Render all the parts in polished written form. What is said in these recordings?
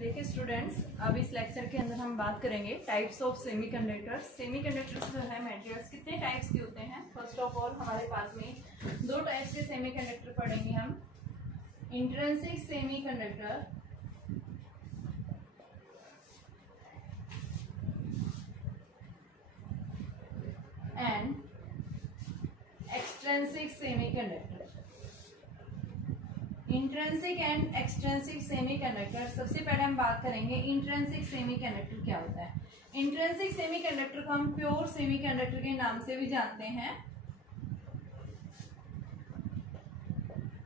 देखिए स्टूडेंट्स, अब इस लेक्चर के अंदर हम बात करेंगे टाइप्स ऑफ सेमीकंडक्टर्स। सेमीकंडक्टर्स जो है मटेरियल्स कितने टाइप्स के होते हैं। फर्स्ट ऑफ ऑल हमारे पास में दो टाइप्स के सेमीकंडक्टर पढ़ेंगे हम, intrinsic semiconductor and extrinsic semiconductor. Intrinsic and extrinsic semiconductor. सबसे पहले हम बात करेंगे इंट्रिंसिक सेमीकंडक्टर क्या होता है। इंट्रिंसिक सेमीकंडक्टर को हम प्योर सेमीकंडक्टर के नाम से भी जानते हैं,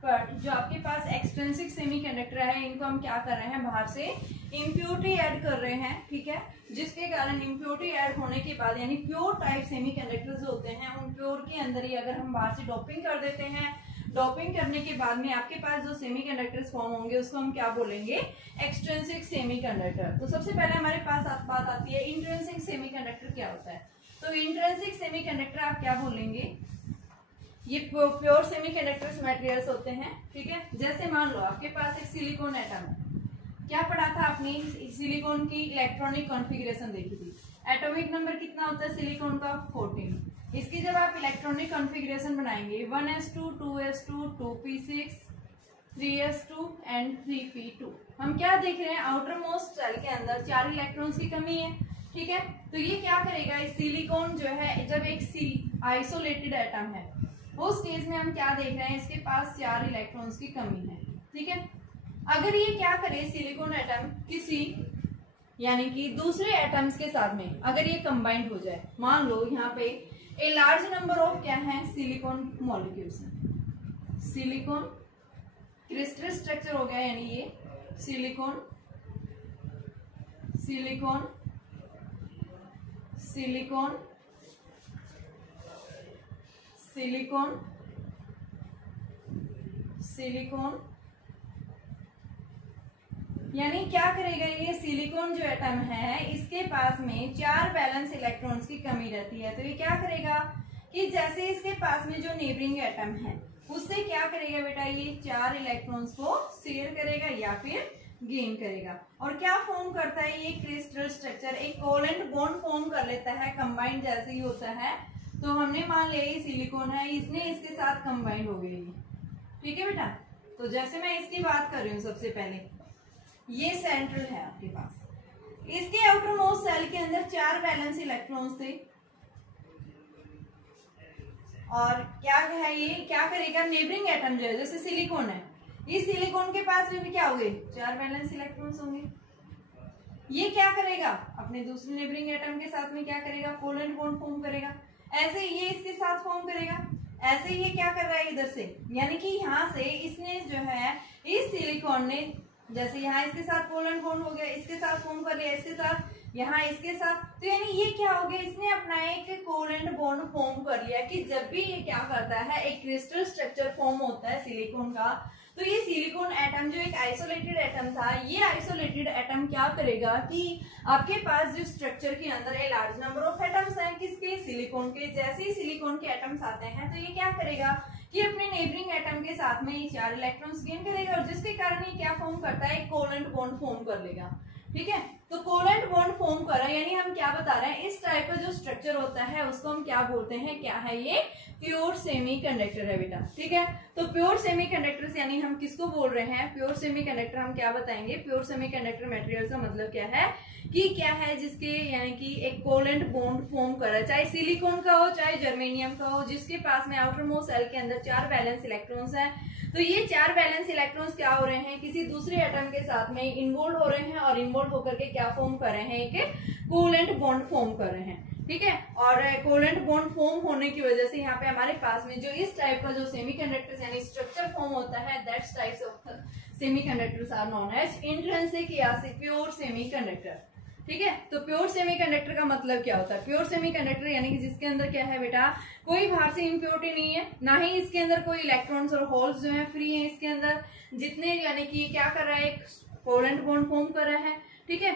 बट जो आपके पास एक्सट्रिंसिक सेमीकंडक्टर है इनको हम क्या कर रहे हैं, बाहर से इम्प्योरिटी ऐड कर रहे हैं, ठीक है। जिसके कारण इम्प्योरिटी ऐड होने के बाद यानी प्योर टाइप सेमीकंडक्टर्स जो होते हैं उन प्योर के अंदर ही अगर हम बाहर से डोपिंग कर देते हैं, डोपिंग करने के बाद में आपके पास जो सेमीकंडक्टर्स फॉर्म होंगे उसको हम क्या बोलेंगे, एक्सट्रिंसिक सेमीकंडक्टर। तो सबसे पहले हमारे पास बात आती है इंट्रिंसिक सेमीकंडक्टर क्या होता है। तो इंट्रिंसिक सेमीकंडक्टर आप क्या बोलेंगे, ये प्योर सेमीकंडक्टर्स मटेरियल्स होते हैं, ठीक है। जैसे मान लो आपके पास एक सिलिकॉन एटम है, क्या पढ़ा था आपने, सिलिकॉन की इलेक्ट्रॉनिक कॉन्फ़िगरेशन देखी थी। एटॉमिक नंबर कितना होता है सिलिकॉन का, 14। इसकी जब आप इलेक्ट्रॉनिक कॉन्फ़िगरेशन बनाएंगे 1s2 2s2 2p6 3s2 and 3p2। हम क्या देख रहे हैं, आउटर मोस्ट शेल के अंदर 4 इलेक्ट्रॉन्स की कमी है, ठीक है। तो ये क्या करेगा, इस सिलिकॉन जो है जब एक आइसोलेटेड एटम है उस केस में हम क्या देख रहे हैं, इसके पास 4 इलेक्ट्रॉन्स की कमी है, ठीक है। अगर ये क्या करे, सिलिकॉन एटम किसी यानी कि दूसरे एटम्स के साथ में अगर ये कंबाइंड हो जाए, मान लो यहाँ पे ए लार्ज नंबर ऑफ क्या है, सिलिकॉन मॉलिक्यूल्स हैं। सिलिकॉन क्रिस्टल स्ट्रक्चर हो गया, यानी ये silicon silicon silicon silicon silicon यानी क्या करेगा, ये सिलिकॉन जो एटम है इसके पास में 4 वैलेंस इलेक्ट्रॉन्स की कमी रहती है। तो ये क्या करेगा कि जैसे इसके पास में जो नेबरिंग एटम है उससे क्या करेगा बेटा, ये 4 इलेक्ट्रॉन्स को शेयर करेगा या फिर गेन करेगा। और क्या फॉर्म करता है, ये क्रिस्टल स्ट्रक्चर एक कोवेलेंट बॉन्ड फॉर्म कर लेता है, कंबाइंड जैसे ही होता है। तो हमने मान लिया ये सिलिकॉन है, इसने इसके साथ कंबाइंड हो गई, ठीक है बेटा। तो जैसे मैं इसकी बात कर रही हूँ, सबसे पहले ये सेंट्रल है आपके पास, इसके आउटर मोस्ट सेल के अंदर 4 वैलेंस इलेक्ट्रॉन्स थे। और क्या है, ये क्या करेगा, नेबरिंग एटम जो है जैसे सिलिकॉन है, इस सिलिकॉन के पास भी क्या होंगे, 4 वैलेंस इलेक्ट्रॉन्स होंगे। ये क्या करेगा, अपने दूसरे नेबरिंग एटम के साथ में क्या करेगा, कोवेलेंट बॉन्ड फॉर्म करेगा। ऐसे ये इसके साथ फॉर्म करेगा, ऐसे ये क्या कर रहा है इधर से, यानी कि यहाँ से इसने जो है इस सिलिकॉन ने जैसे यहाँ इसके साथ कोवेलेंट बॉन्ड हो गया, इसके साथ फॉर्म कर लिया, इसके साथ यहाँ इसके साथ, तो यानी ये क्या हो गया, इसने अपना एक कोवेलेंट बॉन्ड फॉर्म कर लिया कि जब भी ये क्या करता है, एक क्रिस्टल स्ट्रक्चर फॉर्म होता है सिलिकॉन का, तो ये सिलिकॉन एटम जो एक आइसोलेटेड एटम था, ये आइसोलेटेड एटम क्या करेगा कि आपके पास जो स्ट्रक्चर के अंदर a large number of atoms हैं, किसके, सिलिकॉन के। जैसे ही सिलिकॉन के एटम्स आते हैं तो ये क्या करेगा कि अपने नेबरिंग एटम के साथ में ये 4 इलेक्ट्रॉन्स गेन करेगा, और जिसके कारण ये क्या फॉर्म करता है, एक कोवेलेंट बॉन्ड फॉर्म कर लेगा, ठीक है। तो कोवेलेंट बॉन्ड फॉर्म करा, यानी हम क्या बता रहे हैं, इस टाइप का जो स्ट्रक्चर होता है उसको हम क्या बोलते हैं, क्या है, ये प्योर सेमीकंडक्टर है बेटा, ठीक है। तो प्योर सेमीकंडक्टर्स यानी हम किसको बोल रहे हैं, प्योर सेमीकंडक्टर हम क्या बताएंगे, प्योर सेमीकंडक्टर मटेरियल का मतलब क्या है कि क्या है जिसके यानी कि एक कोवेलेंट बॉन्ड फॉर्म करा, चाहे सिलिकॉन का हो चाहे जर्मेनियम का हो, जिसके पास में आउटर मोस्ट सेल के अंदर 4 वैलेंस इलेक्ट्रॉन्स हैं। तो ये 4 वैलेंस इलेक्ट्रॉन्स क्या हो रहे हैं, किसी दूसरे एटम के साथ में इन्वॉल्व हो रहे हैं, और इन्वॉल्व होकर के क्या फॉर्म कर रहे हैं, एक कोवेलेंट बॉन्ड फॉर्म कर रहे हैं, ठीक है। और कोवेलेंट बॉन्ड फॉर्म होने की वजह से यहाँ पे हमारे पास में जो इस टाइप का जो सेमीकंडक्टर्स यानी स्ट्रक्चर फॉर्म होता है, that's types of semiconductors are known as intrinsic या प्योर सेमीकंडक्टर, ठीक है। तो प्योर सेमीकंडक्टर का मतलब क्या होता है, प्योर सेमीकंडक्टर यानी कि जिसके अंदर क्या है बेटा, कोई बाहर से इम्प्योरिटी नहीं है, ना ही इसके अंदर कोई इलेक्ट्रॉन्स और होल्स जो है फ्री है इसके अंदर, जितने यानी कि क्या कर रहा है, एक कोवेलेंट बॉन्ड फॉर्म कर रहा है, ठीक है।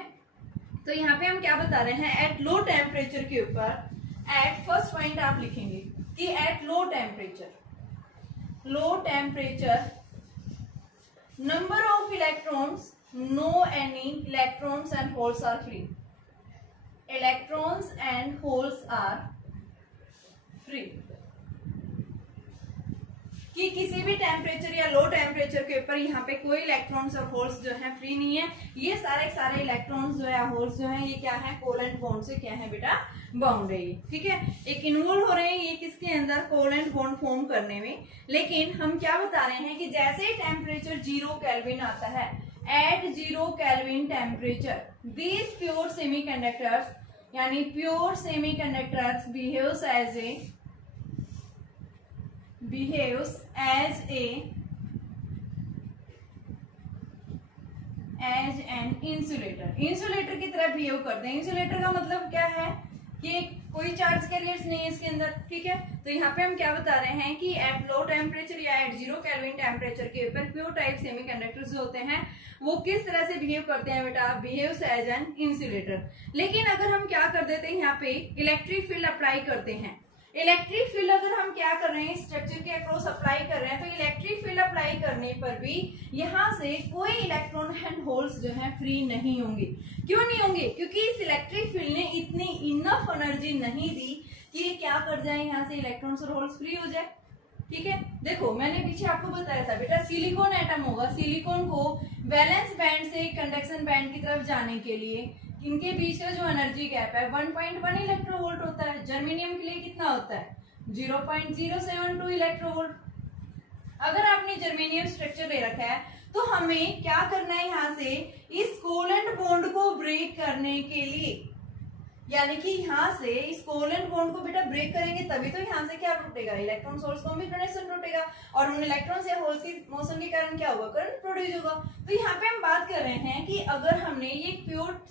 तो यहाँ पे हम क्या बता रहे हैं, एट लो टेम्परेचर के ऊपर, एट फर्स्ट पॉइंट आप लिखेंगे कि at low temperature number of electrons no any electrons and holes are free. Electrons and holes are free. कि किसी भी टेम्परेचर या लो टेम्परेचर के ऊपर यहाँ पे कोई इलेक्ट्रॉन्स और होल्स जो है फ्री नहीं है। ये सारे इलेक्ट्रॉन्स जो है होल्स जो है ये क्या है, कोवेलेंट बॉन्ड से क्या है बेटा, बाउंड है। ठीक है, एक इन्वॉल्व हो रहे हैं ये किसके अंदर, कोवेलेंट बॉन्ड फॉर्म करने में। लेकिन हम क्या बता रहे हैं कि जैसे ही टेम्परेचर 0 केल्विन आता है, at 0 kelvin temperature these pure semiconductors यानी pure semiconductors behaves as an insulator की तरह बिहेव करते हैं। इंसुलेटर का मतलब क्या है कि कोई चार्ज कैरियर्स नहीं है इसके अंदर। ठीक है, तो यहाँ पे हम क्या बता रहे हैं कि एट लो टेम्परेचर या एट 0 केल्विन टेम्परेचर के ऊपर प्योर टाइप सेमीकंडक्टर्स जो होते हैं वो किस तरह से बिहेव करते हैं बेटा, बिहेव्स एज एन इंसुलेटर। लेकिन अगर हम क्या कर देते हैं, यहाँ पे इलेक्ट्रिक फील्ड अप्लाई करते हैं। इलेक्ट्रिक फील्ड अगर हम क्या कर रहे हैं, स्ट्रक्चर के अक्रॉस अप्लाई कर रहे हैं, तो इलेक्ट्रिक फील्ड अप्लाई करने पर भी यहाँ से कोई इलेक्ट्रॉन एंड होल्स जो है फ्री नहीं होंगे। क्यों नहीं होंगे, क्योंकि इस इलेक्ट्रिक फील्ड ने इतनी इनफ एनर्जी नहीं दी कि ये क्या कर जाए, यहाँ से इलेक्ट्रॉन्स और होल्स फ्री हो जाए। ठीक है, देखो मैंने पीछे आपको बताया था बेटा, सिलिकॉन एटम होगा, सिलिकॉन को वैलेंस बैंड से कंडक्शन बैंड की तरफ जाने के लिए इनके बीच का जो एनर्जी गैप है 1.1 इलेक्ट्रोवोल्ट होता है। जर्मेनियम के लिए कितना होता है, 0.072 इलेक्ट्रोवोल्ट। अगर आपने जर्मेनियम स्ट्रक्चर ले रखा है तो हमें क्या करना है, यहाँ से इस कोवेलेंट बॉन्ड को ब्रेक करने के लिए, यानी कि यहाँ से इस कोवेलेंट बॉन्ड को बेटा ब्रेक करेंगे तभी तो यहाँ से क्या टूटेगा, इलेक्ट्रॉन होल्स कॉम्बिनेशन टूटेगा और उन इलेक्ट्रॉन्स या होल्स की मोशन के कारण क्या होगा, करंट प्रोड्यूस होगा। तो यहाँ पे हम बात कर रहे हैं कि अगर हमने ये प्योर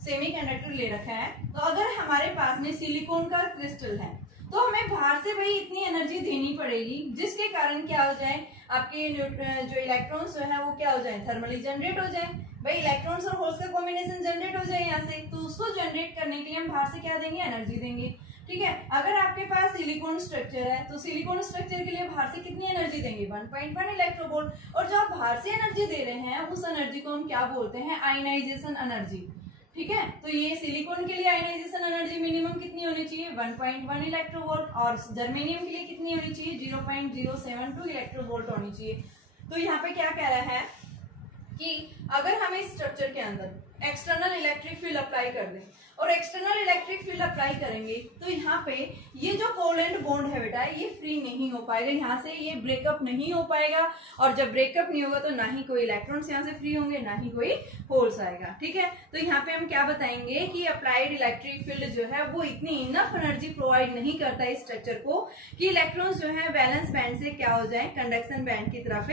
सेमीकंडक्टर ले रखा है, तो अगर हमारे पास में सिलिकॉन का क्रिस्टल है तो हमें बाहर से भाई इतनी एनर्जी देनी पड़ेगी जिसके कारण क्या हो जाए, आपके जो इलेक्ट्रॉन्स जो है वो क्या हो जाए, थर्मली जनरेट हो जाए। भाई इलेक्ट्रॉन्स और होल्स का कॉम्बिनेशन जनरेट हो जाए यहाँ से, तो उसको जनरेट करने के लिए हम बाहर से क्या देंगे, एनर्जी देंगे। ठीक है, अगर आपके पास सिलिकॉन स्ट्रक्चर है तो सिलिकॉन स्ट्रक्चर के लिए बाहर से कितनी एनर्जी देंगे, 1.1 इलेक्ट्रोवोल्ट। और जो आप बाहर से एनर्जी दे रहे हैं उस एनर्जी को हम क्या बोलते हैं, आयनाइजेशन एनर्जी। ठीक है, तो ये सिलिकॉन के लिए आयनाइजेशन एनर्जी मिनिमम कितनी होनी चाहिए, 1.1 इलेक्ट्रोवोल्ट, और जर्मेनियम के लिए कितनी होनी चाहिए, 0.072 इलेक्ट्रोवोल्ट होनी चाहिए। तो यहाँ पे क्या कह रहा है कि अगर हम इस स्ट्रक्चर के अंदर एक्सटर्नल इलेक्ट्रिक फील्ड अप्लाई कर दें और एक्सटर्नल इलेक्ट्रिक फील्ड अप्लाई करेंगे तो यहाँ पे ये जो कोवेलेंट बॉन्ड है बेटा ये फ्री नहीं हो पाएगा, यहाँ से ये ब्रेकअप नहीं हो पाएगा। और जब ब्रेकअप नहीं होगा तो ना ही कोई इलेक्ट्रॉन्स यहाँ से फ्री होंगे, ना ही कोई होल्स आएगा। ठीक है, तो यहाँ पे हम क्या बताएंगे कि अप्लाइड इलेक्ट्रिक फील्ड जो है वो इतनी इनफ एनर्जी प्रोवाइड नहीं करता है स्ट्रक्चर को कि इलेक्ट्रॉन्स जो है वैलेंस बैंड से क्या हो जाए, कंडक्शन बैंड की तरफ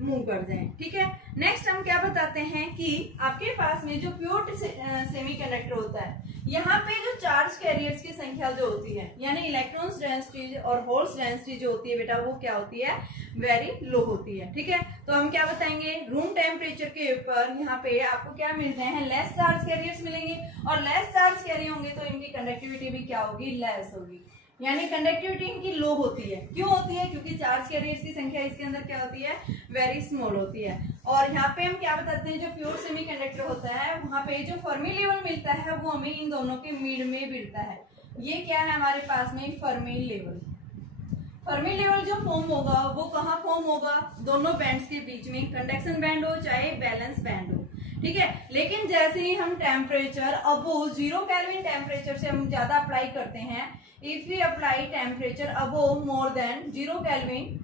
मूव कर जाए। ठीक है, नेक्स्ट हम क्या बताते हैं कि आपके पास में जो प्योर सेमीकंडक्टर होता है, यहाँ पे जो चार्ज कैरियर्स की संख्या जो होती है, यानी इलेक्ट्रॉन्स डेंसिटी और होल्स डेंसिटी जो होती है बेटा वो क्या होती है, वेरी लो होती है। ठीक है, तो हम क्या बताएंगे, रूम टेम्परेचर के ऊपर यहाँ पे आपको क्या मिलते हैं, लेस चार्ज कैरियर्स मिलेंगे, और लेस चार्ज कैरियर होंगे तो इनकी कंडक्टिविटी भी क्या होगी, लेस होगी, यानी कंडक्टिविटी इनकी लो होती है। क्यों होती है, क्योंकि चार्ज कैरियर्स की संख्या इसके अंदर क्या होती है, वेरी स्मॉल होती है। और यहाँ पे हम क्या बताते हैं, जो प्योर सेमीकंडक्टर होता है वहां पे जो फर्मी लेवल मिलता है वो हमें इन दोनों के मिड में मिलता है। ये क्या है हमारे पास में, फर्मी लेवल। फर्मी लेवल जो फॉर्म होगा वो कहाँ फॉर्म होगा, दोनों बैंड्स के बीच में, कंडक्शन बैंड हो चाहे बैलेंस बैंड हो। ठीक है, लेकिन जैसे ही हम टेम्परेचर अबोव 0 केल्विन टेम्परेचर से हम ज्यादा अप्लाई करते हैं, if we apply temperature above more than 0 kelvin,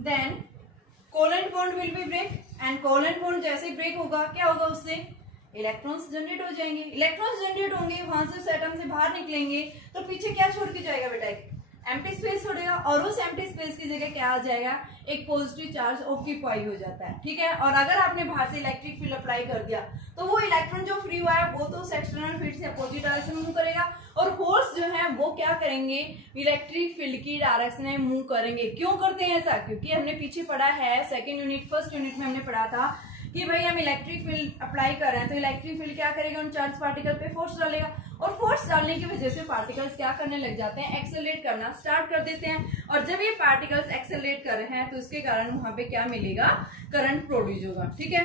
then covalent bond will be break, and covalent bond जैसे ब्रेक होगा क्या होगा, उससे इलेक्ट्रॉन्स जनरेट हो जाएंगे। इलेक्ट्रॉन्स जनरेट होंगे, वहां से उस एटम से बाहर निकलेंगे तो पीछे क्या छोड़ के जाएगा बेटा, एक एम्प्टी स्पेस छोड़ेगा, और उस एम्प्टी स्पेस की जगह क्या आ जाएगा, एक पॉजिटिव चार्ज ऑक्यूपाई हो जाता है। ठीक है, और अगर आपने बाहर से इलेक्ट्रिक फील्ड अप्लाई कर दिया तो वो इलेक्ट्रॉन जो फ्री हुआ है वो तो उस एक्सटर्नल फील्ड से अपोजिट डायरेक्शन में मूव करेगा, और होल्स जो है वो क्या करेंगे, इलेक्ट्रिक फील्ड की डायरेक्शन में मूव करेंगे। क्यों करते हैं ऐसा, क्योंकि हमने पीछे पढ़ा है सेकेंड यूनिट, फर्स्ट यूनिट में हमने पढ़ा था कि भाई हम इलेक्ट्रिक फील्ड अप्लाई कर रहे हैं, तो इलेक्ट्रिक फील्ड क्या करेगा, उन चार्ज पार्टिकल पे फोर्स डालेगा, और फोर्स डालने की वजह से पार्टिकल्स क्या करने लग जाते हैं, एक्सेलरेट करना स्टार्ट कर देते हैं। और जब ये पार्टिकल्स एक्सेलरेट कर रहे हैं तो इसके कारण वहां पे क्या मिलेगा, करंट प्रोड्यूस होगा। ठीक है,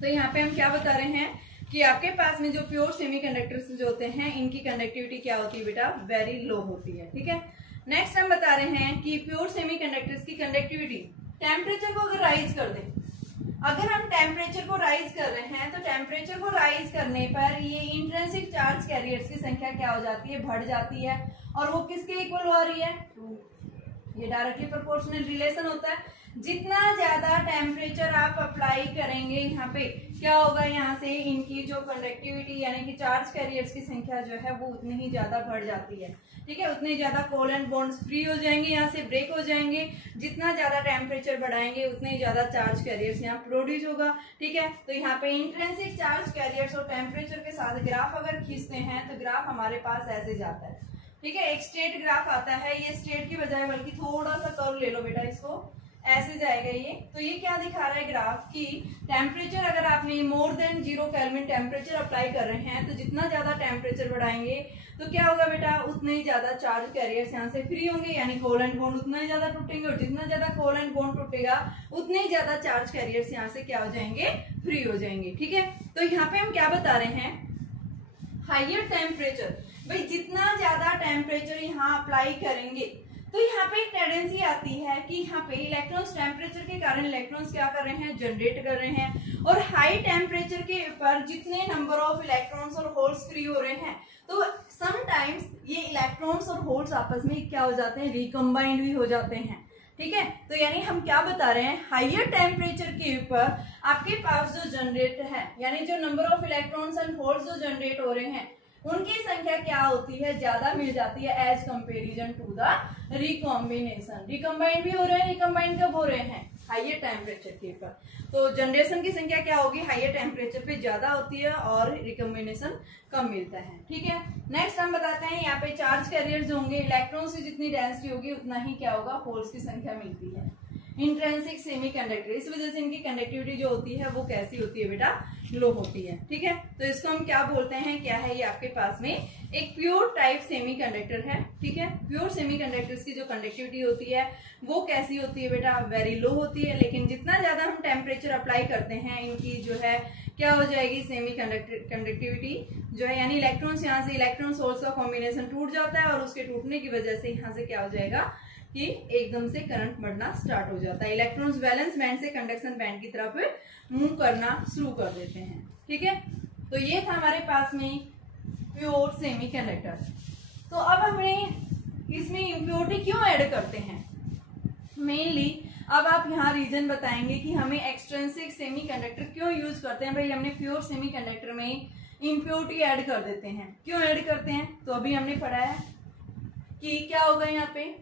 तो यहाँ पे हम क्या बता रहे हैं कि आपके पास में जो प्योर सेमीकंडक्टर्स जो होते हैं इनकी कंडक्टिविटी क्या होती है बेटा, वेरी लो होती है। ठीक है, नेक्स्ट हम बता रहे हैं कि प्योर सेमीकंडक्टर्स की कंडक्टिविटी टेम्परेचर को अगर राइज कर दें, अगर हम टेम्परेचर को राइज कर रहे हैं तो टेम्परेचर को राइज करने पर ये इंट्रिंसिक चार्ज कैरियर्स की संख्या क्या हो जाती है, बढ़ जाती है, और वो किसके इक्वल हो रही है, 2। ये डायरेक्टली प्रोपोर्शनल रिलेशन होता है। जितना ज्यादा टेम्परेचर आप अप्लाई करेंगे यहाँ पे क्या होगा, यहाँ से इनकी जो कंडक्टिविटी यानी कि चार्ज कैरियर्स की संख्या जो है वो उतनी ही ज्यादा बढ़ जाती है। ठीक है, उतने ज्यादा कोवेलेंट बॉन्ड्स फ्री हो जाएंगे, यहाँ से ब्रेक हो जाएंगे। जितना ज्यादा टेम्परेचर बढ़ाएंगे उतने ही ज्यादा चार्ज कैरियर्स यहाँ प्रोड्यूस होगा। ठीक है, तो यहाँ पे इंट्रिंसिक चार्ज कैरियर्स और टेम्परेचर के साथ ग्राफ अगर खींचते हैं तो ग्राफ हमारे पास ऐसे जाता है। ठीक है, एक स्ट्रेट ग्राफ आता है, ये स्ट्रेट की बजाय बल्कि थोड़ा सा कर्व ले लो बेटा, इसको ऐसे जाएगा ये। तो ये क्या दिखा रहा है ग्राफ की टेम्परेचर अगर आपने मोर देन 0 केल्विन टेम्परेचर अप्लाई कर रहे हैं तो जितना ज्यादा टेम्परेचर बढ़ाएंगे तो क्या होगा बेटा, उतने ही ज्यादा चार्ज कैरियर्स यहाँ से फ्री होंगे, यानी कोवेलेंट बॉन्ड उतना ही ज्यादा टूटेंगे, और जितना ज्यादा कोवेलेंट बॉन्ड टूटेगा उतने ही ज्यादा चार्ज कैरियर्स यहाँ से क्या हो जाएंगे, फ्री हो जाएंगे। ठीक है, तो यहाँ पे हम क्या बता रहे हैं, हाइयर टेम्परेचर, भाई जितना ज्यादा टेम्परेचर यहाँ अप्लाई करेंगे तो यहाँ पे एक टेंडेंसी आती है कि यहाँ पे इलेक्ट्रॉन्स टेम्परेचर के कारण इलेक्ट्रॉन्स क्या कर रहे हैं, जनरेट कर रहे हैं, और हाई टेम्परेचर के ऊपर जितने नंबर ऑफ इलेक्ट्रॉन्स और होल्स फ्री हो रहे हैं तो समटाइम्स ये इलेक्ट्रॉन्स और होल्स आपस में क्या हो जाते हैं, रिकम्बाइंड भी हो जाते हैं। ठीक है, तो यानी हम क्या बता रहे हैं, हाइयर टेम्परेचर के ऊपर आपके पास जो जनरेट है यानी जो number of electrons and holes जो जनरेट हो रहे हैं उनकी संख्या क्या होती है, ज्यादा मिल जाती है as comparison to the recombination. Recombined भी हो रहे हैं, रिकम्बाइंड कब हो रहे हैं, हाइयर टेम्परेचर के ऊपर, तो जनरेशन की संख्या क्या होगी, हाइयर टेम्परेचर पे ज्यादा होती है और रिकम्बिनेशन कम मिलता है। ठीक है, नेक्स्ट हम बताते हैं यहाँ पे चार्ज कैरियर्स होंगे, इलेक्ट्रॉन्स की जितनी डेंसिटी होगी उतना ही क्या होगा, होल्स की संख्या मिलती है। इंट्रिंसिक सेमीकंडक्टर, इस वजह से इनकी कंडक्टिविटी जो होती है वो कैसी होती है बेटा, लो होती है। ठीक है, तो इसको हम क्या बोलते हैं, क्या है ये आपके पास में एक प्योर टाइप सेमीकंडक्टर है। ठीक है, प्योर सेमीकंडक्टर्स की जो कंडक्टिविटी होती है वो कैसी होती है बेटा, वेरी लो होती है। लेकिन जितना ज्यादा हम टेम्परेचर अप्लाई करते हैं इनकी जो है क्या हो जाएगी, सेमी कंडक्टिविटी जो है, यानी इलेक्ट्रॉन्स यहाँ से इलेक्ट्रॉन होल्स का कॉम्बिनेशन टूट जाता है और उसके टूटने की वजह से यहाँ से क्या हो जाएगा कि एकदम से करंट बढ़ना स्टार्ट हो जाता है, इलेक्ट्रॉन्स वैलेंस बैंड से कंडक्शन बैंड की तरफ मूव करना शुरू कर देते हैं। ठीक है, तो ये था हमारे पास में प्योर सेमीकंडक्टर। तो अब हमें इसमें इम्प्योरिटी क्यों ऐड करते हैं, मेनली अब आप यहाँ रीजन बताएंगे कि हमें एक्सट्रिंसिक सेमीकंडक्टर क्यों यूज करते हैं। भाई हमने प्योर सेमीकंडक्टर में इम्प्योरिटी ऐड कर देते हैं, क्यों ऐड करते हैं, तो अभी हमने पढ़ा है कि क्या होगा, यहाँ पे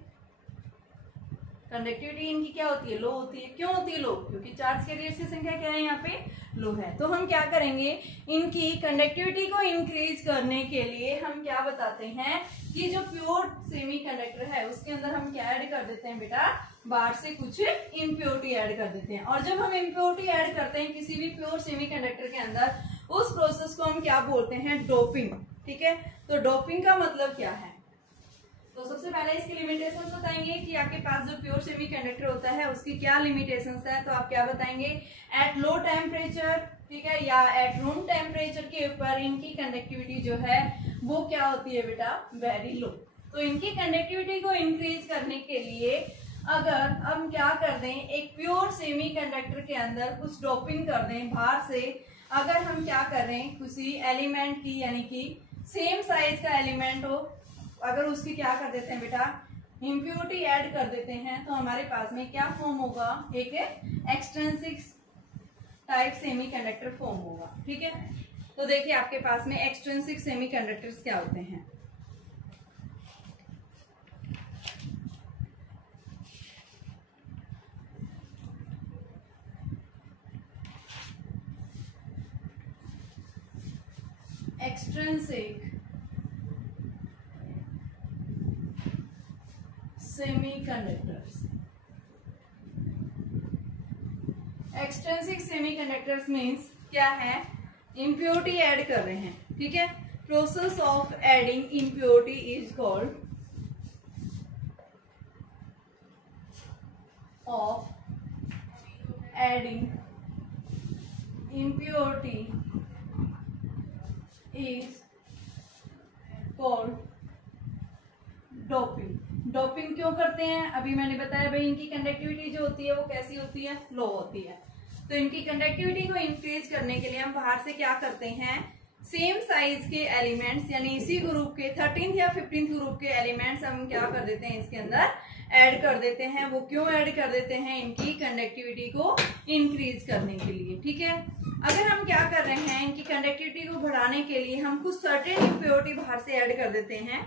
कंडक्टिविटी इनकी क्या होती है, लो होती है। क्यों होती है लो, क्योंकि चार्ज कैरियर्स की संख्या क्या है, यहाँ पे लो है। तो हम क्या करेंगे, इनकी कंडक्टिविटी को इंक्रीज करने के लिए हम क्या बताते हैं कि जो प्योर सेमीकंडक्टर है उसके अंदर हम क्या ऐड कर देते हैं बेटा, बाहर से कुछ इम्प्योरिटी ऐड कर देते हैं। और जब हम इम्प्योरिटी ऐड करते हैं किसी भी प्योर सेमीकंडक्टर के अंदर, उस प्रोसेस को हम क्या बोलते हैं, डोपिंग। ठीक है, तो डोपिंग का मतलब क्या है, तो सबसे पहले इसकी लिमिटेशंस बताएंगे कि आपके पास जो प्योर सेमीकंडक्टर होता है उसकी क्या लिमिटेशंस है। तो आप क्या बताएंगे, एट लो टेम्परेचर, ठीक है, या एट रूम टेम्परेचर के ऊपर इनकी कंडक्टिविटी जो है वो क्या होती है बेटा, वेरी लो। तो इनकी कंडक्टिविटी को इंक्रीज करने के लिए अगर हम क्या कर दें, एक प्योर सेमीकंडक्टर के अंदर कुछ डोपिंग कर दें बाहर से, अगर हम क्या कर रहे हैं, किसी एलिमेंट की यानी कि सेम साइज का एलिमेंट हो, अगर उसकी क्या कर देते हैं बेटा, इम्प्योरिटी ऐड कर देते हैं, तो हमारे पास में क्या फॉर्म होगा, एक एक्सट्रिंसिक टाइप सेमीकंडक्टर फॉर्म होगा। ठीक है, तो देखिए आपके पास में एक्सट्रिंसिक सेमीकंडक्टर्स क्या होते हैं। Extrinsic semiconductors, extrinsic semiconductors means क्या है, इम्प्योरिटी ऐड कर रहे हैं, ठीक है। Process of adding impurity is called doping. Doping क्यों करते हैं, अभी मैंने बताया भाई इनकी कंडक्टिविटी जो होती है वो कैसी होती है, लो होती है। तो इनकी कंडक्टिविटी को इंक्रीज करने के लिए हम बाहर से क्या करते हैं, सेम साइज के एलिमेंट्स यानी इसी ग्रुप के 13th या 15th ग्रुप के एलिमेंट्स हम क्या कर देते हैं, इसके अंदर ऐड कर देते हैं। वो क्यों ऐड कर देते हैं, इनकी कंडक्टिविटी को इंक्रीज करने के लिए, ठीक है। अगर हम क्या कर रहे हैं, इनकी कंडक्टिविटी को बढ़ाने के लिए हम कुछ सर्टेन इम्प्योरिटी बाहर से ऐड कर देते हैं,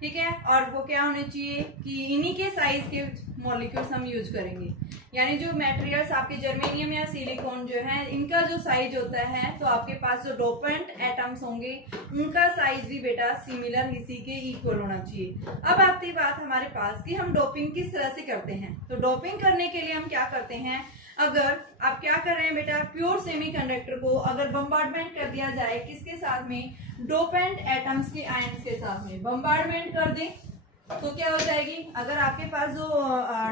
ठीक है। और वो क्या होने चाहिए कि इन्हीं के साइज के मॉलिक्यूल्स हम यूज करेंगे। यानी जो मटेरियल्स आपके जर्मेनियम या सिलिकॉन जो है, इनका जो साइज होता है, तो आपके पास जो डोपेंट एटम्स होंगे उनका साइज भी बेटा सिमिलर इसी के इक्वल होना चाहिए। अब आती बात हमारे पास कि हम डोपिंग किस तरह से करते हैं। तो डोपिंग करने के लिए हम क्या करते हैं, अगर आप क्या कर रहे हैं बेटा, प्योर सेमीकंडक्टर को अगर बम्बार्डमेंट कर दिया जाए किसके साथ में, डोपेंट एटम्स के आयंस के साथ में बम्बार्डमेंट कर दें, तो क्या हो जाएगी, अगर आपके पास जो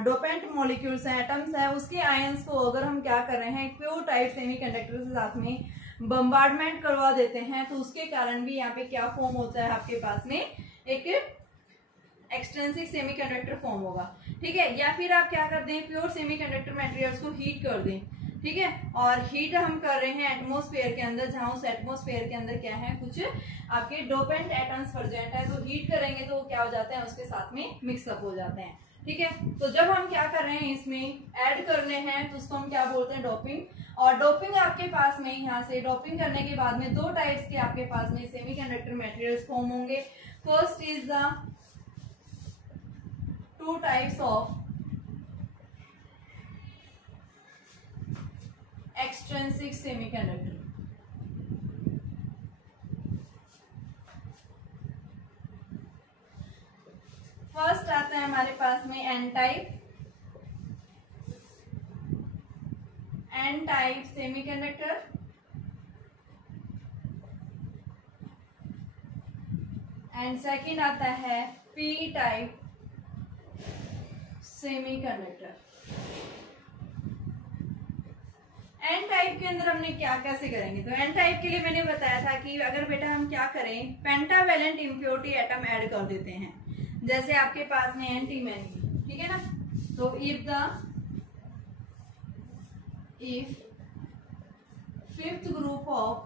डोपेंट मॉलिक्यूल्स हैं, एटम्स है, उसके आयंस को अगर हम क्या कर रहे हैं, प्योर टाइप सेमीकंडक्टर के साथ में बम्बार्डमेंट करवा देते हैं, तो उसके कारण भी यहाँ पे क्या फॉर्म होता है, आपके पास में एक एक्सट्रिंसिक सेमीकंडक्टर फॉर्म होगा, ठीक है। या फिर आप क्या कर दें, प्योर सेमीकंडक्टर मटेरियल्स को हीट कर दें, ठीक है। और हीट हम कर रहे हैं एटमॉस्फेयर के अंदर, जहां उस एटमॉस्फेयर के अंदर क्या है, कुछ आपके डोपेंट एटम्स प्रेजेंट है, तो हीट करेंगे तो वो क्या हो जाते हैं, उसके साथ में मिक्सअप हो जाते हैं, ठीक है। तो जब हम क्या कर रहे हैं, इसमें ऐड करने हैं, तो उसको हम क्या बोलते हैं, डोपिंग। और डोपिंग आपके पास में यहाँ से डोपिंग करने के बाद में दो टाइप्स के आपके पास में सेमीकंडक्टर मटेरियल्स फॉर्म होंगे। First is the two types of extrinsic semiconductor. First आता है हमारे पास में N type semiconductor, and second आता है P type semiconductor. N type के अंदर हमने क्या कैसे करेंगे, तो एन टाइप के लिए मैंने बताया था कि अगर बेटा हम क्या करें, पेंटावेलेंट इम्प्योरिटी एटम ऐड कर देते हैं, जैसे आपके पास में एंटीमनी, ठीक है ना। तो if fifth group of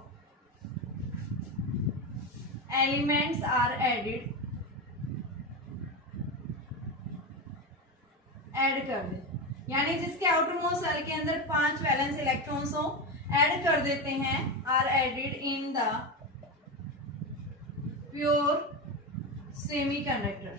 elements R add कर दे, यानी जिसके आउटर मोस्ट सेल के अंदर 5 वैलेंस इलेक्ट्रॉन्स हो, ऐड कर देते हैं, are added in the pure semiconductor.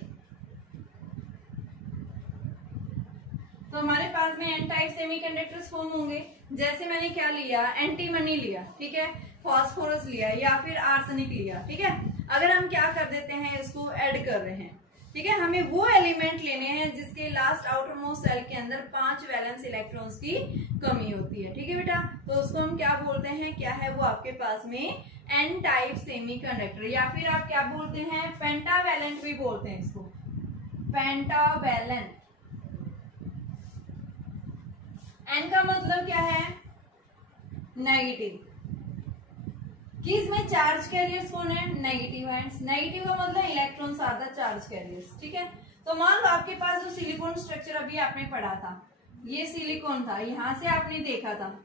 तो हमारे पास में एन टाइप सेमीकंडक्टर्स फॉर्म होंगे। जैसे मैंने क्या लिया, एंटीमनी लिया, ठीक है, फास्फोरस लिया या फिर आर्सेनिक लिया, ठीक है। अगर हम क्या कर देते हैं, इसको ऐड कर रहे हैं, ठीक है, हमें वो एलिमेंट लेने हैं जिसके लास्ट आउटर मोस्ट सेल के अंदर 5 वैलेंस इलेक्ट्रॉन्स की कमी होती है, ठीक है बेटा। तो उसको हम क्या बोलते हैं, क्या है वो आपके पास में एन टाइप सेमीकंडक्टर, या फिर आप क्या बोलते हैं, पेंटावेलेंट भी बोलते हैं इसको, पेंटावेलेंट। एन का मतलब क्या है, नेगेटिव, कि इसमें चार्ज कैरियर्स कौन है, नेगेटिव आयंस। नेगेटिव का मतलब electrons are the charge carriers, ठीक है। तो मान लो आपके पास जो सिलिकॉन स्ट्रक्चर अभी आपने पढ़ा था, ये सिलिकॉन था, यहां से आपने देखा था,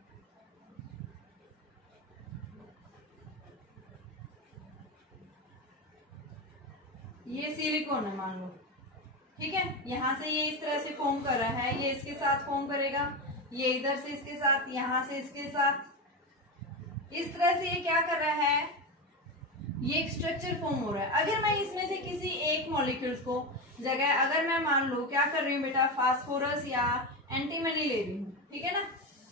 ये सिलिकॉन है मान लो, ठीक है। यहां से ये इस तरह से फॉर्म कर रहा है, ये इसके साथ फॉर्म करेगा, ये इधर से इसके साथ, यहां से इसके साथ, इस तरह से ये क्या कर रहा है, ये एक स्ट्रक्चर फॉर्म हो रहा है। अगर मैं इसमें से किसी एक मॉलिक्यूल्स को जगह, अगर मैं मान लो क्या कर रही हूँ बेटा, फास्फोरस या एंटीमनी ले रही हूँ, ठीक है ना।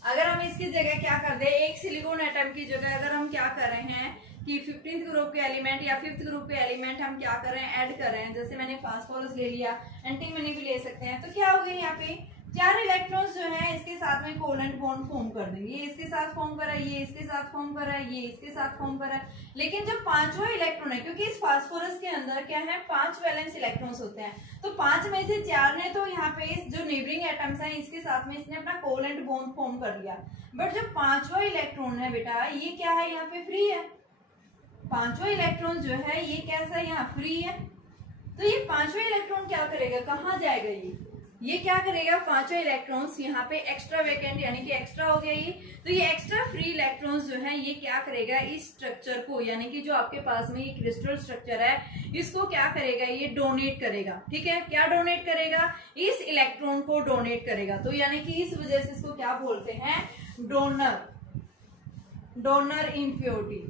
अगर हम इसकी जगह क्या कर दे, एक सिलिकॉन एटम की जगह अगर हम क्या कर रहे हैं कि 15th ग्रुप के एलिमेंट या 5th ग्रुप के एलिमेंट हम क्या कर रहे हैं, ऐड कर रहे हैं। जैसे मैंने फास्फोरस ले लिया, एंटीमनी भी ले सकते हैं, तो क्या हो गई यहाँ पे 4 इलेक्ट्रॉन्स जो है इसके साथ में कोवेलेंट बॉन्ड फॉर्म कर देंगे। ये इसके साथ फॉर्म करा है, ये इसके साथ फॉर्म करा है, ये इसके साथ फॉर्म करा है। लेकिन जो पांचवा इलेक्ट्रॉन है, क्योंकि इस फास्फोरस के अंदर क्या है 5 वैलेंस इलेक्ट्रॉन्स होते हैं, तो 5 में से 4 ने तो यहाँ पे इस जो नेबरिंग एटम्स हैं इसके साथ में इसने अपना कोवेलेंट बॉन्ड फॉर्म कर लिया। बट जो पांचवा इलेक्ट्रॉन है बेटा ये क्या है, यहाँ पे फ्री है। पांचवा इलेक्ट्रॉन जो है ये कैसा है, यहाँ फ्री है। तो ये पांचवा इलेक्ट्रॉन क्या करेगा, कहाँ जाएगा, ये क्या करेगा, पांचवा इलेक्ट्रॉन्स यहाँ पे एक्स्ट्रा वैकेंट यानी कि एक्स्ट्रा हो गया ये, तो ये एक्स्ट्रा फ्री इलेक्ट्रॉन्स जो है ये क्या करेगा, इस स्ट्रक्चर को यानी कि जो आपके पास में ये क्रिस्टल स्ट्रक्चर है इसको क्या करेगा, ये डोनेट करेगा। ठीक है, क्या डोनेट करेगा, इस इलेक्ट्रॉन को डोनेट करेगा। तो यानी कि इस वजह से इसको क्या बोलते हैं, डोनर इम्प्योरिटी,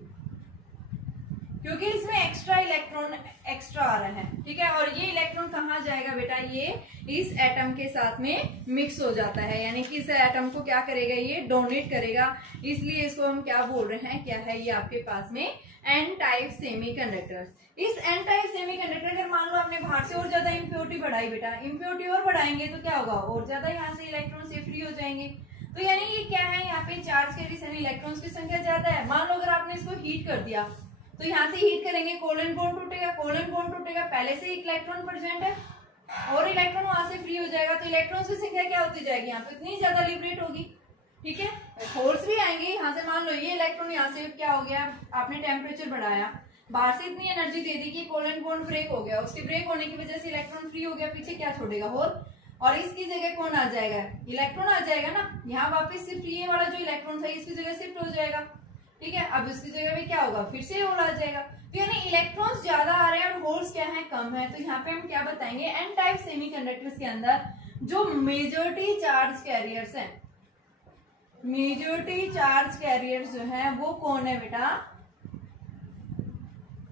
क्योंकि इसमें एक्स्ट्रा इलेक्ट्रॉन एक्स्ट्रा आ रहा है। ठीक है, और ये इलेक्ट्रॉन कहाँ जाएगा बेटा, ये इस एटम के साथ में मिक्स हो जाता है, यानी कि इस एटम को क्या करेगा, ये डोनेट करेगा। इसलिए इसको हम क्या बोल रहे हैं, क्या है ये आपके पास में एन टाइप सेमीकंडक्टर्स। इस एन टाइप सेमीकंडक्टर अगर मान लो आपने बाहर से और ज्यादा इम्प्योरिटी बढ़ाई बेटा, इम्प्योरिटी और बढ़ाएंगे तो क्या होगा, और ज्यादा यहाँ से इलेक्ट्रॉन से फ्री हो जाएंगे। तो यानी ये क्या है, यहाँ पे चार्ज कैरियर्स यानी इलेक्ट्रॉन्स की संख्या ज्यादा है। मान लो अगर आपने इसको हीट कर दिया तो यहाँ से हीट करेंगे, कोवेलेंट बॉन्ड टूटेगा, कोवेलेंट बॉन्ड टूटेगा, पहले से इलेक्ट्रॉन प्रेजेंट है और इलेक्ट्रॉन वहां से फ्री हो जाएगा, तो इलेक्ट्रॉन्स की संख्या क्या होती जाएगी, यहाँ पे इतनी ज्यादा लिबरेट होगी। ठीक है, होल्स भी आएंगे यहाँ से। मान लो ये इलेक्ट्रॉन यहाँ से क्या हो गया, आपने टेम्परेचर बढ़ाया, बाहर से इतनी एनर्जी दे दी कि कोवेलेंट बॉन्ड ब्रेक हो गया, उसके ब्रेक होने की वजह से इलेक्ट्रॉन फ्री हो गया, पीछे क्या छोड़ेगा, होल, और इसकी जगह कौन आ जाएगा, इलेक्ट्रॉन आ जाएगा ना। यहाँ वापस सिर्फ ये वाला जो इलेक्ट्रॉन था इसकी जगह शिफ्ट हो जाएगा। ठीक है, अब इसकी जगह भी क्या होगा, फिर से होल आ जाएगा। तो यानी इलेक्ट्रॉन्स ज्यादा आ रहे हैं और होल्स क्या है, कम है। तो यहाँ पे हम क्या बताएंगे, एन टाइप सेमीकंडक्टर्स के अंदर जो मेजॉरिटी चार्ज कैरियर्स हैं, मेजॉरिटी चार्ज कैरियर्स जो है वो कौन है बेटा,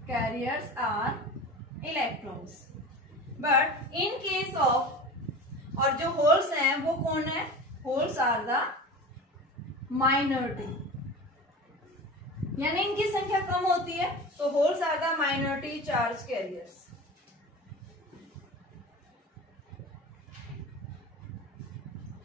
carriers are electrons. But in case of, और जो होल्स हैं वो कौन है, होल्स आर द माइनॉरिटी, यानी इनकी संख्या कम होती है, तो holes are the minority charge carriers.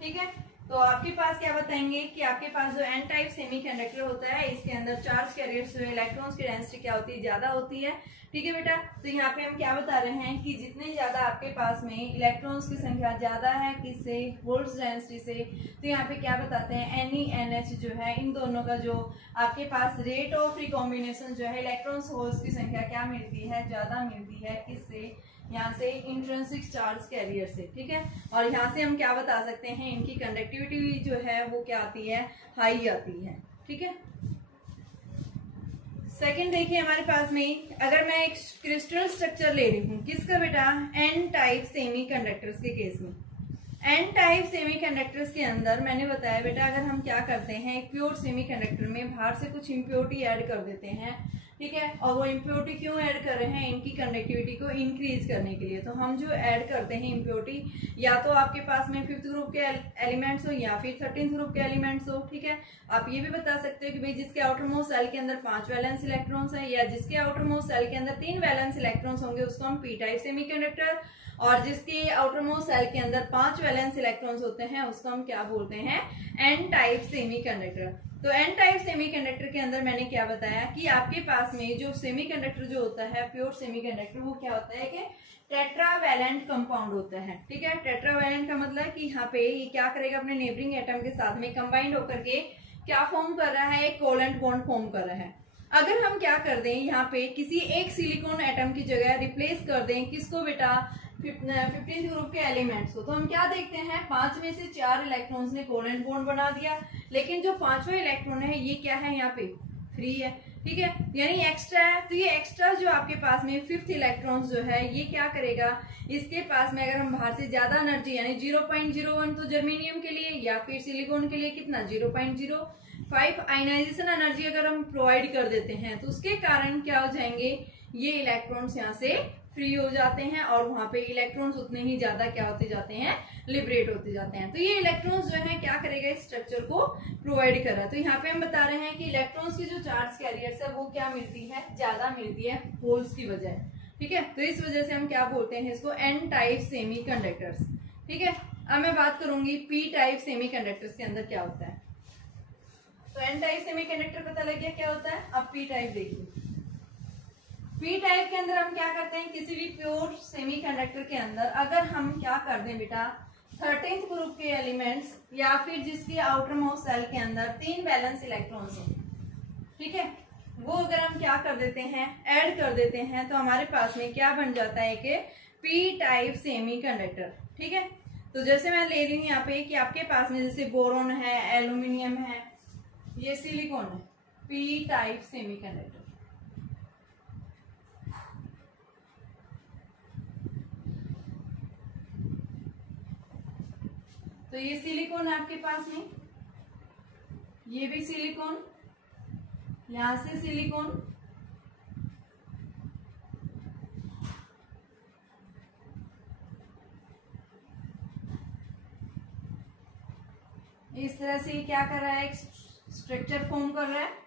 ठीक है, तो आपके पास क्या बताएंगे कि आपके पास जो एन टाइप सेमीकंडक्टर होता है इसके अंदर चार्ज कैरियर्स जो इलेक्ट्रॉन्स की डेंसिटी क्या होती है, ज्यादा होती है। ठीक है बेटा, तो यहाँ पे हम क्या बता रहे हैं कि जितने ज्यादा आपके पास में इलेक्ट्रॉन्स की संख्या ज्यादा है किससे, होल्स डेंसिटी से, तो यहाँ पे क्या बताते हैं NeNH जो है इन दोनों का जो आपके पास रेट ऑफ रिकॉम्बिनेशन जो है इलेक्ट्रॉन्स होल्स की संख्या क्या मिलती है, ज्यादा मिलती है किससे, यहाँ से इंट्रिंसिक चार्ज कैरियर से। ठीक है, और यहाँ से हम क्या बता सकते हैं, इनकी कंडक्टिविटी जो है वो क्या आती है, हाई आती है। ठीक है, सेकंड देखिए हमारे पास में, अगर मैं एक क्रिस्टल स्ट्रक्चर ले रही हूँ किसका बेटा, एन टाइप सेमीकंडक्टर्स के केस में। एन टाइप सेमीकंडक्टर्स के अंदर मैंने बताया बेटा, अगर हम क्या करते हैं एक प्योर सेमीकंडक्टर में बाहर से कुछ इम्प्योरिटी ऐड कर देते हैं। ठीक है, और वो इम्प्योरिटी क्यों ऐड कर रहे हैं, इनकी कंडक्टिविटी को इंक्रीज करने के लिए। तो हम जो ऐड करते हैं इम्प्योरिटी, या तो आपके पास में 5th ग्रुप के एलिमेंट्स हो या फिर 13th ग्रुप के एलिमेंट्स हो। ठीक है, आप ये भी बता सकते हो कि भाई जिसके आउटर मोस्ट सेल के अंदर 5 वैलेंस इलेक्ट्रॉन्स है, या जिसके आउटर मोस्ट सेल के अंदर 3 वैलेंस इलेक्ट्रॉन्स होंगे उसको हम पी टाइप सेमीकंडक्टर, और जिसके आउटर मोस्ट सेल के अंदर 5 वैलेंस इलेक्ट्रॉन्स होते हैं उसको हम क्या बोलते हैं, एन टाइप सेमीकंडक्टर। तो एन टाइप सेमीकंडक्टर के अंदर मैंने क्या बताया कि आपके पास में जो सेमीकंडक्टर जो होता है प्योर सेमीकंडक्टर, वो क्या होता है कि टेट्रावैलेंट कंपाउंड होता है। ठीक है, टेट्रावैलेंट का मतलब कि यहाँ पे ये क्या करेगा, अपने नेबरिंग एटम के साथ में कंबाइंड होकर के क्या फॉर्म कर रहा है, एक कोवेलेंट बॉन्ड फॉर्म कर रहा है। अगर हम क्या कर दें, यहाँ पे किसी एक सिलिकॉन एटम की जगह रिप्लेस कर दें किसको बेटा, 15th ग्रुप के एलिमेंट्स को, तो हम क्या देखते हैं 5 में से 4 इलेक्ट्रॉन्स ने कोवेलेंट बॉन्ड बना दिया, लेकिन जो 5वां इलेक्ट्रॉन है ये क्या है, यहाँ पे फ्री है। ठीक है, यानी एक्स्ट्रा है। तो ये एक्स्ट्रा जो आपके पास में 5th इलेक्ट्रॉन्स जो है ये क्या करेगा, इसके पास में अगर हम बाहर से ज्यादा एनर्जी यानी 0.01 तो जर्मेनियम के लिए, या फिर सिलिकॉन के लिए कितना 0.05 आयनाइजेशन एनर्जी अगर हम प्रोवाइड कर देते हैं, तो उसके कारण क्या हो जाएंगे, ये इलेक्ट्रॉन्स यहाँ से फ्री हो जाते हैं और वहां पे इलेक्ट्रॉन्स उतने ही ज्यादा क्या होते जाते हैं, लिबरेट होते जाते हैं। तो ये इलेक्ट्रॉन्स जो है क्या करेगा, इस स्ट्रक्चर को प्रोवाइड कर रहा है। तो यहाँ पे हम बता रहे हैं कि इलेक्ट्रॉन्स की जो चार्ज कैरियर्स है वो क्या मिलती है, ज्यादा मिलती है होल्स की वजह। ठीक है, तो इस वजह से हम क्या बोलते हैं इसको, एन टाइप सेमीकंडक्टर्स। ठीक है, अब मैं बात करूंगी पी टाइप सेमीकंडक्टर्स के अंदर क्या होता है। तो एन टाइप सेमीकंडक्टर पता लग गया क्या होता है। अब पी टाइप देखिए। पी टाइप के अंदर हम क्या करते हैं, किसी भी प्योर सेमीकंडक्टर के अंदर अगर हम क्या कर दें बेटा, 13th ग्रुप के एलिमेंट्स या फिर जिसकी आउटर मोस्ट सेल के अंदर 3 वैलेंस इलेक्ट्रॉन्स हो, ठीक है, वो अगर हम क्या कर देते हैं, ऐड कर देते हैं, तो हमारे पास में क्या बन जाता है कि पी टाइप सेमीकंडक्टर। ठीक है, तो जैसे मैं ले रही हूँ यहाँ पे कि आपके पास में जैसे बोरोन है, एल्यूमिनियम है, ये सिलिकॉन है, पी टाइप सेमीकंडक्टर। तो ये सिलिकॉन है आपके पास में, ये भी सिलिकॉन, यहां से सिलिकॉन, इस तरह से क्या कर रहा है, एक स्ट्रक्चर फॉर्म कर रहा है।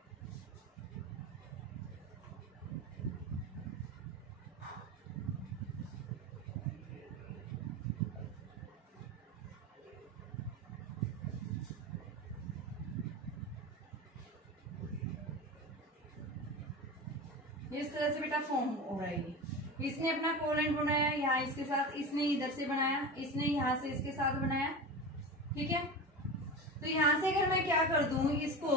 इस तरह से बेटा फॉर्म हो रहा है ये। इसने अपना कोवेलेंट बनाया यहाँ इसके साथ, इसने इधर से बनाया, इसने यहाँ से इसके साथ बनाया। ठीक है, तो यहाँ से अगर मैं क्या कर दूं, इसको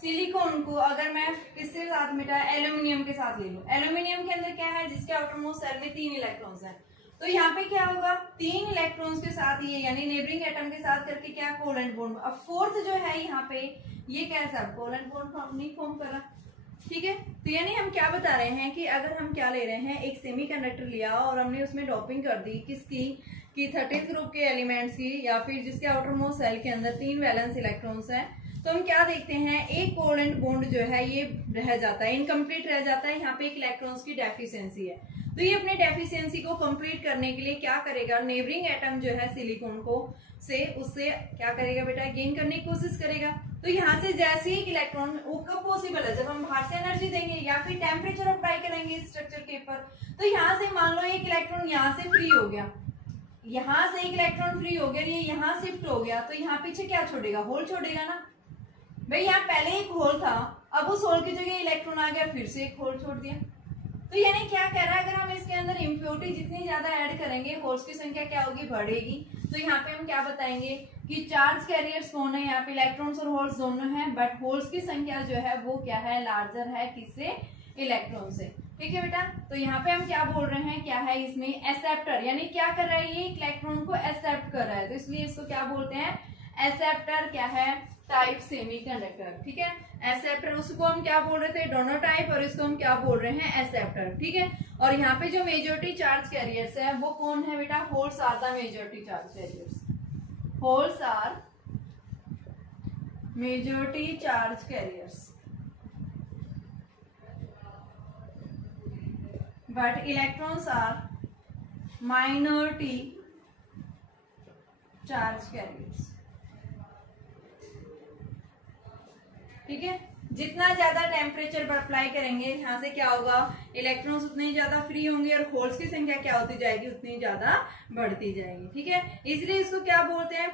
सिलिकॉन को अगर मैं किसके साथ बेटा, एल्यूमिनियम के साथ ले लूं। एल्यूमिनियम के अंदर क्या है, जिसके आउटर मोस्ट सेल में 3 इलेक्ट्रॉन्स हैं, तो यहाँ पे क्या होगा, 3 इलेक्ट्रॉन्स के साथ ये यानी नेबरिंग एटम के साथ करके क्या, कोवेलेंट बॉन्ड। अब फोर्थ जो है यहाँ पे ये कैसा कोवेलेंट बॉन्ड नहीं फॉर्म कर रहा। ठीक है, तो यानी हम क्या बता रहे हैं कि अगर हम क्या ले रहे हैं, एक सेमीकंडक्टर लिया और हमने उसमें डोपिंग कर दी किसकी, कि 13th ग्रुप के एलिमेंट्स की, या फिर जिसके आउटर मोस्ट सेल के अंदर 3 वैलेंस इलेक्ट्रॉन्स हैं, तो हम क्या देखते हैं, एक कोवेलेंट बॉन्ड जो है ये रह जाता है, इनकम्प्लीट रह जाता है। यहाँ पे एक इलेक्ट्रॉन्स की डेफिशिएंसी है, तो ये अपने डेफिशिएंसी को कंप्लीट करने के लिए क्या करेगा, नेबरिंग एटम जो है सिलिकॉन को से उससे क्या करेगा बेटा, गेन करने की कोशिश करेगा। तो यहाँ से जैसे ही इलेक्ट्रॉन, वो कब पॉसिबल है, जब हम बाहर से एनर्जी देंगे या फिर टेम्परेचर अप्लाई करेंगे इस स्ट्रक्चर के ऊपर। तो यहाँ से मान लो एक इलेक्ट्रॉन यहाँ से फ्री हो गया, यहाँ से एक इलेक्ट्रॉन फ्री हो गया, ये यहाँ शिफ्ट हो गया, तो यहाँ पीछे क्या छोड़ेगा, होल छोड़ेगा ना भाई। यहाँ पहले एक होल था, अब उस होल की जगह इलेक्ट्रॉन आ गया, फिर से एक होल छोड़ दिया। तो यानी क्या कह रहा है, अगर हम इसके अंदर इम्प्योरिटी जितनी ज्यादा ऐड करेंगे, होल्स की संख्या क्या होगी, बढ़ेगी। तो यहाँ पे हम क्या बताएंगे कि चार्ज कैरियर्स कौन है, यहाँ पे इलेक्ट्रॉन्स और होल्स दोनों हैं, बट होल्स की संख्या जो है वो क्या है, लार्जर है, किससे, इलेक्ट्रॉन से। ठीक है बेटा, तो यहाँ पे हम क्या बोल रहे हैं, क्या है इसमें एक्सेप्टर, यानी क्या कर रहा है, ये इलेक्ट्रॉन को एक्सेप्ट कर रहा है, तो इसलिए इसको क्या बोलते हैं, एक्सेप्टर क्या है, टाइप सेमीकंडक्टर। ठीक है, एक्सेप्टर, उसको हम क्या बोल रहे थे, डोनर टाइप, और इसको हम क्या बोल रहे हैं, एक्सेप्टर। ठीक है, और यहाँ पे जो मेजॉरिटी चार्ज कैरियर्स है वो कौन है बेटा, holes are the majority charge carriers, holes are majority charge carriers, but electrons are minority charge carriers. ठीक है, जितना ज्यादा टेम्परेचर पर अप्लाई करेंगे, यहाँ से क्या होगा, इलेक्ट्रॉन्स उतने ही ज्यादा फ्री होंगे और होल्स की संख्या क्या होती जाएगी, उतनी ज्यादा बढ़ती जाएगी। ठीक है, इसलिए इसको क्या बोलते हैं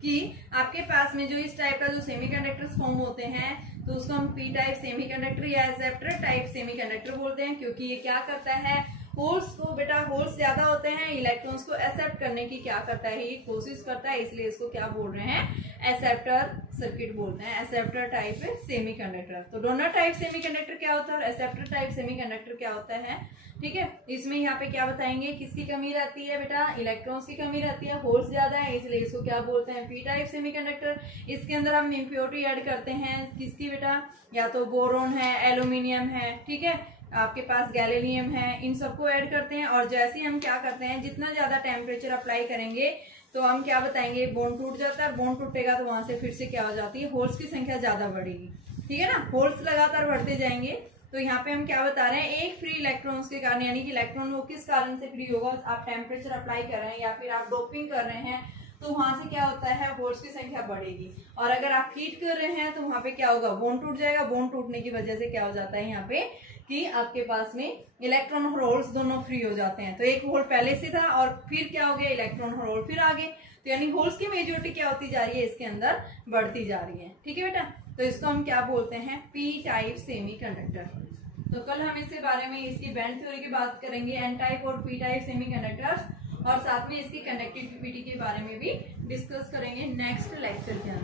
कि आपके पास में जो इस टाइप का जो सेमीकंडक्टर्स फॉर्म होते हैं, तो उसको हम पी टाइप सेमीकंडक्टर या एक्सेप्टर टाइप सेमीकंडक्टर बोलते हैं, क्योंकि ये क्या करता है, होल्स को बेटा, होल्स ज्यादा होते हैं, इलेक्ट्रॉन्स को एक्सेप्ट करने की क्या करता है, ये कोशिश करता है, इसलिए इसको क्या बोल रहे हैं, एक्सेप्टर सर्किट बोलते हैं, एक्सेप्टर टाइप सेमीकंडक्टर। तो डोनर टाइप सेमीकंडक्टर क्या होता है और एक्सेप्टर टाइप सेमीकंडक्टर क्या होता है। ठीक है, इसमें यहाँ पे क्या बताएंगे, किसकी कमी रहती है बेटा, इलेक्ट्रॉन्स की कमी रहती है, होल्स ज्यादा है, इसलिए इसको क्या बोलते हैं, पी टाइप सेमीकंडक्टर। इसके अंदर हम इम्प्योरिटी ऐड करते हैं, किसकी बेटा, या तो बोरोन है, एल्यूमिनियम है, ठीक है, आपके पास गैलीनियम है, इन सबको ऐड करते हैं। और जैसे ही हम क्या करते हैं, जितना ज्यादा टेम्परेचर अप्लाई करेंगे तो हम क्या बताएंगे, बॉन्ड टूट जाता है, बॉन्ड टूटेगा तो वहां से फिर से क्या हो जाती है, होल्स की संख्या ज्यादा बढ़ेगी। ठीक है ना, होल्स लगातार बढ़ते जाएंगे। तो यहाँ पे हम क्या बता रहे हैं, एक फ्री इलेक्ट्रॉन्स के कारण, यानी कि इलेक्ट्रॉन वो किस कारण से फ्री होगा, आप टेम्परेचर अप्लाई कर रहे हैं या फिर आप डोपिंग कर रहे हैं, तो वहां से क्या होता है, होल्स की संख्या बढ़ेगी। और अगर आप हीट कर रहे हैं तो वहां पे क्या होगा, बॉन्ड टूट जाएगा, बॉन्ड टूटने की वजह से क्या हो जाता है यहाँ पे कि आपके पास में इलेक्ट्रॉन और होल्स दोनों फ्री हो जाते हैं। तो एक होल पहले से था और फिर क्या हो गया, इलेक्ट्रॉन और होल फिर आ गए। तो यानी होल्स की मेजोरिटी क्या होती जा रही है, इसके अंदर बढ़ती जा रही है। ठीक है बेटा, तो इसको हम क्या बोलते हैं, पी टाइप सेमीकंडक्टर। तो कल हम इसके बारे में इसकी बैंड थ्योरी की बात करेंगे, एन टाइप और पी टाइप सेमीकंडक्टर्स, और साथ में इसकी कंडक्टिविटी के बारे में भी डिस्कस करेंगे नेक्स्ट लेक्चर के अंदर।